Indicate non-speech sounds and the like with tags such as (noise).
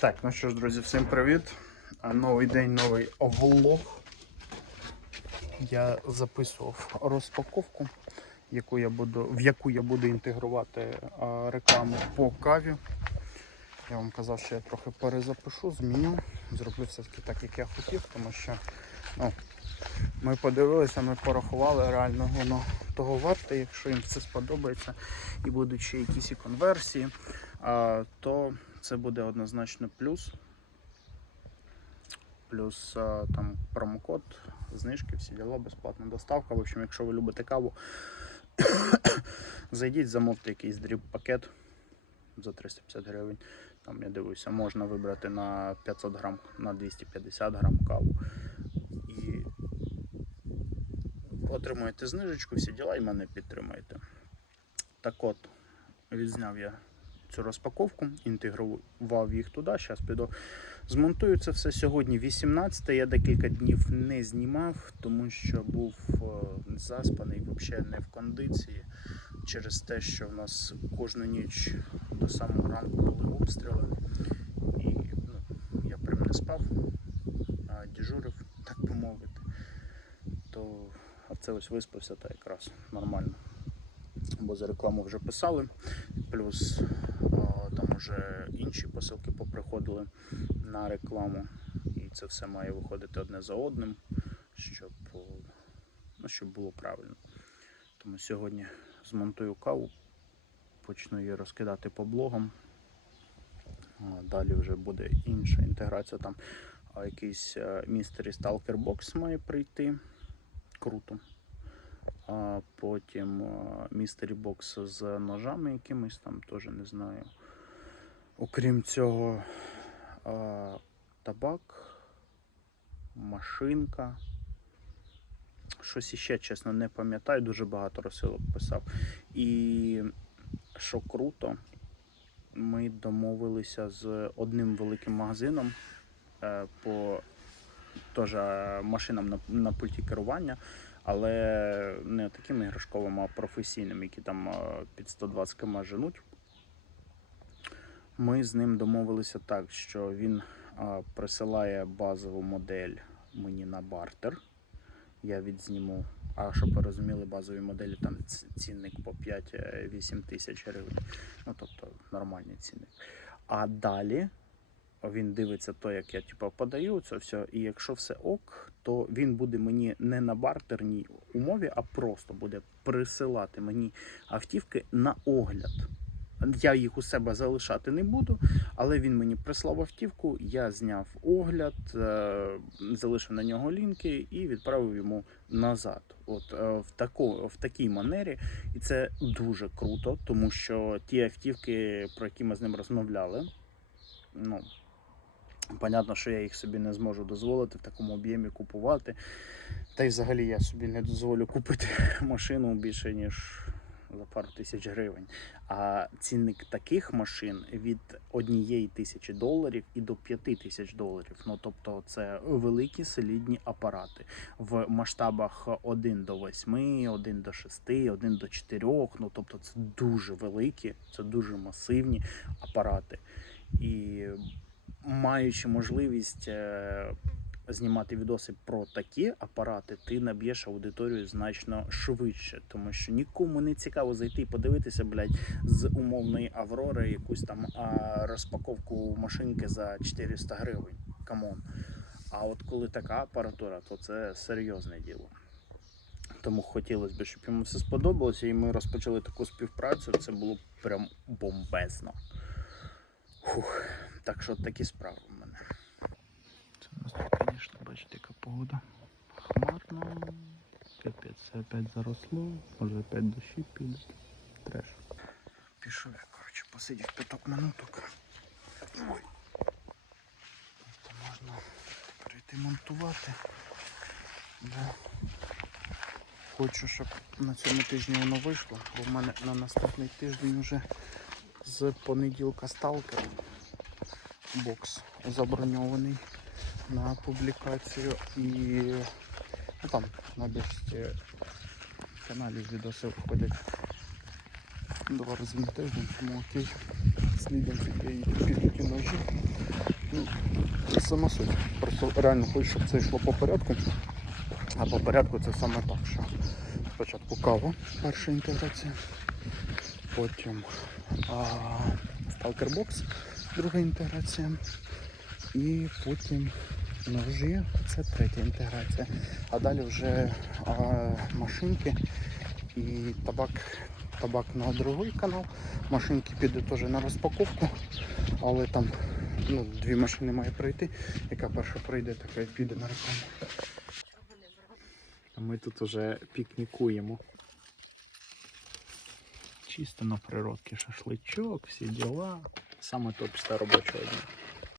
Так, ну що ж, друзі, всім привіт. Новий день, новий влог. Я записував розпаковку, яку я буду, в яку я буду інтегрувати рекламу по каві. Я вам казав, що я трохи перезапишу, зміню. Зроблю все-таки так, як я хотів, тому що ну, ми подивилися, ми порахували, реально воно того варте, якщо їм все сподобається і будуть ще якісь і конверсії, то це буде однозначно плюс. Плюс там промокод, знижки, всі діла, безплатна доставка. В общем, якщо ви любите каву, (coughs) зайдіть, замовте якийсь дріб пакет за 350 гривень. Там я дивлюся, можна вибрати на 500 грам, на 250 грам каву. І отримуєте знижечку, всі діла і мене підтримуєте. Так от, відзняв я цю розпаковку, інтегрував їх туди. Зараз піду змонтую це все сьогодні 18. Я декілька днів не знімав, тому що був е, заспаний, взагалі не в кондиції. Через те, що в нас кожну ніч до самого ранку були обстріли. І ну, я прям не спав, а дежурив, (laughs) так би мовити. То а це ось виспався та якраз нормально. Бо за рекламу вже писали. Плюс вже інші посилки поприходили на рекламу. І це все має виходити одне за одним, щоб, ну, щоб було правильно. Тому сьогодні змонтую каву, почну її розкидати по блогам. Далі вже буде інша інтеграція. Там якийсь е, Mystery Stalker Box має прийти. Круто. А потім містері бокс з ножами якимись там, теж не знаю. Окрім цього, табак, машинка. Щось іще, чесно, не пам'ятаю, дуже багато розсилок писав. І що круто, ми домовилися з одним великим магазином е, по теж машинам на, на пульті керування але не такими іграшковими, а професійними, які там е, під 120 км женуть. Ми з ним домовилися так, що він е, присилає базову модель мені на бартер. Я відзніму. А щоб ви розуміли, базові моделі там цінник по 5-8 тисяч гривень. Ну тобто нормальний цінник. А далі він дивиться то, як я типу, подаю це все, і якщо все ок, то він буде мені не на бартерній умові, а просто буде присилати мені автівки на огляд. Я їх у себе залишати не буду, але він мені прислав автівку, я зняв огляд, е, залишив на нього лінки і відправив йому назад. От е, в, тако, в такій манері, і це дуже круто, тому що ті автівки, про які ми з ним розмовляли, ну Понятно, що я їх собі не зможу дозволити в такому об'ємі купувати. Та й взагалі я собі не дозволю купити (laughs) машину більше, ніж за пару тисяч гривень. А цінник таких машин від однієї тисячі доларів і до п'яти тисяч доларів. Ну тобто це великі солідні апарати в масштабах 1 до 8, 1 до 6, 1 до 4. Ну тобто це дуже великі, це дуже масивні апарати. І маючи можливість е, знімати відоси про такі апарати, ти наб'єш аудиторію значно швидше, тому що нікому не цікаво зайти і подивитися, блядь, з умовної Аврори якусь там а, розпаковку машинки за 400 гривень. Камон. А от коли така апаратура, то це серйозне діло. Тому хотілося б, щоб йому все сподобалося, і ми розпочали таку співпрацю. Це було прям бомбезно. Фух. Так що такі справи у нас тут, звісно, бачите, яка погода. Хмарно. Капець, все опять заросло, може опять дощі підуть. Треш. Пішов я, коротше, посидів п'яток минуток. Ой. То можна прийти монтувати. Да. Хочу, щоб на цьому тижні воно вийшло, бо в мене на наступний тиждень вже з понеділка сталкер бокс заброньований на публікацію і ну, там на більшості каналів відоси виходять два рази на тиждень, тому окей, слідом і ножі. сама суть. Просто реально хочу, щоб це йшло по порядку. А по порядку це саме так, що спочатку кава, перша інтеграція, потім Stalker друга інтеграція, і потім ножі, це третя інтеграція. А далі вже а, машинки і табак, табак на другий канал. Машинки підуть теж на розпаковку, але там ну, дві машини має пройти. Яка перша пройде, така і піде на рекламу. А ми тут уже пікнікуємо. Чисто на природці шашличок, всі діла. Саме то після робочого дня.